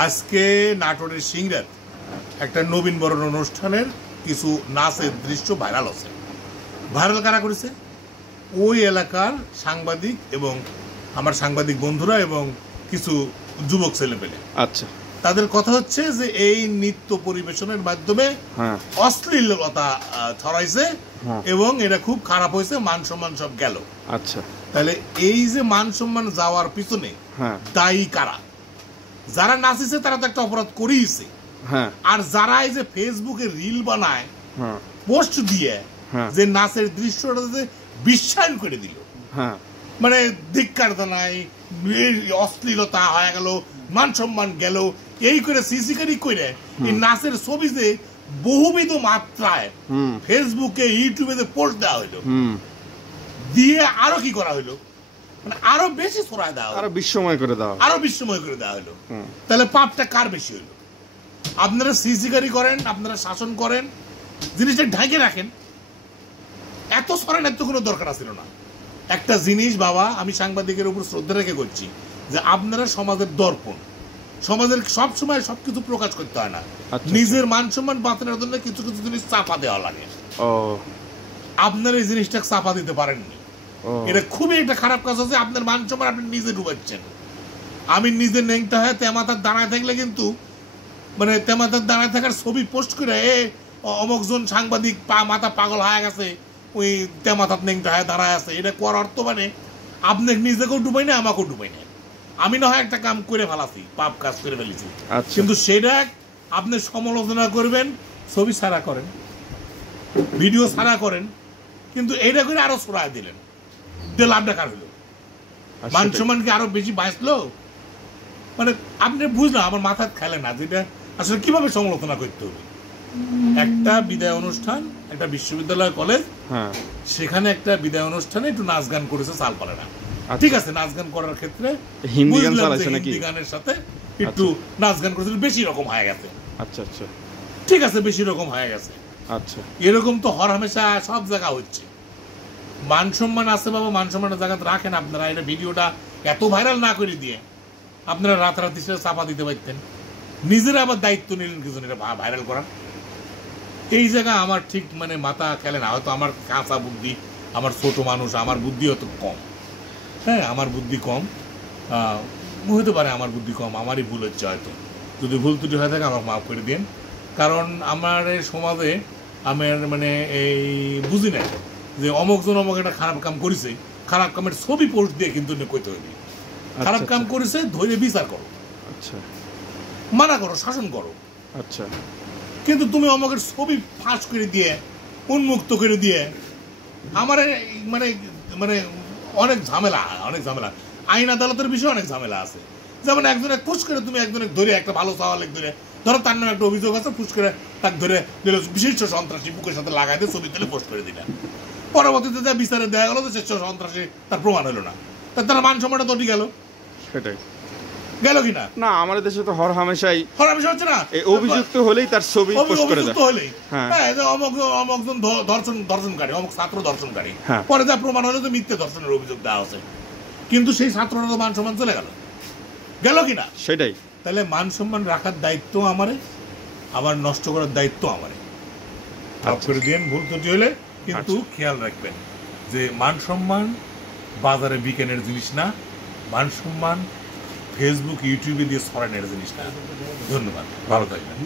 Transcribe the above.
আজকে নাটোরের সিংড়ার একটা নবীন বরণ অনুষ্ঠানের কিছু নাচের দৃশ্য ভাইরাল হচ্ছে। ভাইরাল কারা করেছে? ওই এলাকার সাংবাদিক এবং আমার সাংবাদিক বন্ধুরা এবং কিছু যুবক ছেলেপেলে। আচ্ছা, তাদের কথা হচ্ছে যে এই নৃত্য পরিবেশনের মাধ্যমে অশ্লীলতা ছড়াইছে এবং এটা খুব খারাপ হয়েছে, মান সম্মান সব গেল। আচ্ছা, তাহলে এই যে মান সম্মান যাওয়ার পিছনে দায়ী কারা? যারা নাচিছে তারা তো একটা অপরাধ করেইছে, আর যারা এই যে ফেসবুকে রিল বানায় পোস্ট দিয়ে যে নাচের দৃশ্যটা যে বিশ্বায়ন করে দিল, মানে ধিক্কার জানাই, অশ্লীলতা হয়ে গেল, মান সম্মান গেল, এই করে সিসিকারি করে এই নাচের ছবি যে বহুবিধ মাত্রায় ফেসবুকে ইউটিউবে পোস্ট দেওয়া হইলো, দিয়ে আরো কি করা হইলো, মানে আরো বেশি ছড়ায় দেওয়া, আরো বিস্ময় করে দেওয়া হলো। তাহলে পাপটা কার বেশি হইলো? আপনারা সিসিকারি করেন, আপনারা শাসন করেন, জিনিসটা ঢাকে রাখেন, এত ছড়ান এত কোনো দরকার ছিল না। একটা জিনিস বাবা, আমি সাংবাদিকের উপর শ্রদ্ধা রেখে করছি যে আপনারা সমাজের দর্পণ, সমাজের সব সময় সবকিছু প্রকাশ করতে হয় না। নিজের মান সম্মান বাঁচানোর জন্য কিছু কিছু জিনিস চাপা দেওয়া লাগে। আপনার এই জিনিসটা চাপা দিতে পারেননি, এটা খুবই একটা খারাপ কাজ হচ্ছে। আপনার মান সম্মান আপনি নিজে ডুবাচ্ছেন। আমি নিজে নেংটা হয়ে তেমাতার দাঁড়ায় থাকলে কিন্তু, মানে তেমাতার দাঁড়ায় থাকার ছবি পোস্ট করে অমুকজন সাংবাদিক মাথা পাগল হয়ে গেছে, ওই তেমাতার নেংটা হয়ে দাঁড়ায় আছে, এটা করার অর্থ মানে আপনাকে নিজেকেও ডুবাই না, আমাকেও ডুবাই না। আমি না হয় একটা কাম করে ফেলাছি, পাপ কাজ করে ফেলেছি, কিন্তু সেটা আপনি সমালোচনা করবেন, ছবি ছাড়া করেন, ভিডিও ছাড়া করেন, কিন্তু এইটা করে আরো ছড়ায় দিলেন, লাভটা কার হলো? মান সম্মান কি আরো বেশি বাঁচলো? মানে আপনি বুঝলাম, আমার মাথায় খেলে না যেটা আসলে কিভাবে সমালোচনা করতে হবে। একটা বিদায় অনুষ্ঠান, একটা বিশ্ববিদ্যালয় কলেজ, সেখানে একটা বিদায় অনুষ্ঠানে একটু নাচ গান করেছে সালপালেরা, ঠিক আছে, নাচ গান করার ক্ষেত্রে হিন্দি গানের সাথে একটু নাচ গান করেছে, বেশি রকম হয়ে গেছে। আচ্ছা আচ্ছা, ঠিক আছে, বেশি রকম হয়ে গেছে। আচ্ছা, এরকম তো হর হামেশা সব জায়গা হচ্ছে। মান সম্মান আছে বাবা, মান সম্মানের জায়গাতে রাখেন আপনারা। এটা ভিডিওটা এত ভাইরাল না করে দিয়ে আপনারা রাতারাতি সেটা চাপা দিতে পারতেন, নিজেরা আবার দায়িত্ব নিলেন কিছু এটা ভাইরাল করার। এই জায়গা আমার ঠিক মানে মাথা খেলে না। হয়তো আমার কাঁচা বুদ্ধি, আমার ছোট মানুষ, আমার বুদ্ধি হয়তো কম, হ্যাঁ আমার বুদ্ধি কম হতে পারে, আমার বুদ্ধি কম, আমারই ভুল হচ্ছে হয়তো। যদি ভুল ত্রুটি হয়ে থাকে আমাকে মাফ করে দিন, কারণ আমার এই সমাজে আমি মানে এই বুঝি না যে অমুকজন অমুক একটা খারাপ কাম করেছে, খারাপ কামের ছবি পোস্ট দিয়ে কিন্তু কইতে হবে খারাপ কাম করেছে, ধরে বিচার করো, আচ্ছা মানা করো, শাসন করো, আচ্ছা। কিন্তু তুমি অমুকের ছবি ফাঁস করে দিয়ে, উন্মুক্ত করে দিয়ে আমার মানে মানে অনেক ঝামেলা, অনেক ঝামেলা। আইন আদালতের বিষয়ে অনেক ঝামেলা আছে। যেমন একজনে ফুস করে তুমি একজনে ধরে, একটা ভালো চাওয়ালেক ধরে ধরো, তার নামে একটা অভিযোগ আছে, ফুস করে তাকে ধরে বিশিষ্ট সন্ত্রাসী বুকের সাথে লাগাই দিয়ে ছবি তুলে পোস্ট করে দিলেন। পরবর্তীতে যা বিচারে দেওয়া গেল যে শ্রেষ্ঠ সন্ত্রাসী তার প্রমাণ হলো না, তার মান সম্মানটা তৈরি গেল। সেটাই গেল কিনা? না, আমাদের দেশে তো হর হামেশাই হচ্ছে না, অভিযুক্ত হলেই তার ছবি পোস্ট করে দেয়, হলেই হ্যাঁ অমুকজন ধর্ষণকারী, অমুক ছাত্র ধর্ষণকারী, পরে যা প্রমাণ হলো যে মিথ্যে ধর্ষণের অভিযোগ দেওয়া হচ্ছে, কিন্তু সেই ছাত্ররা তো মান সম্মান চলে গেল, গেল কিনা? সেটাই। তাহলে মান সম্মান রাখার দায়িত্ব আমারে, আবার নষ্ট করার দায়িত্ব আমারে। করে দিন ভুল ত্রুটি হলে, কিন্তু খেয়াল রাখবেন যে মান সম্মান বাজারে বিকেনের জিনিস না, মান সম্মান ফেসবুক ইউটিউবে দিয়ে ছড়ানোর জিনিস না। ধন্যবাদ, ভালো থাকবেন।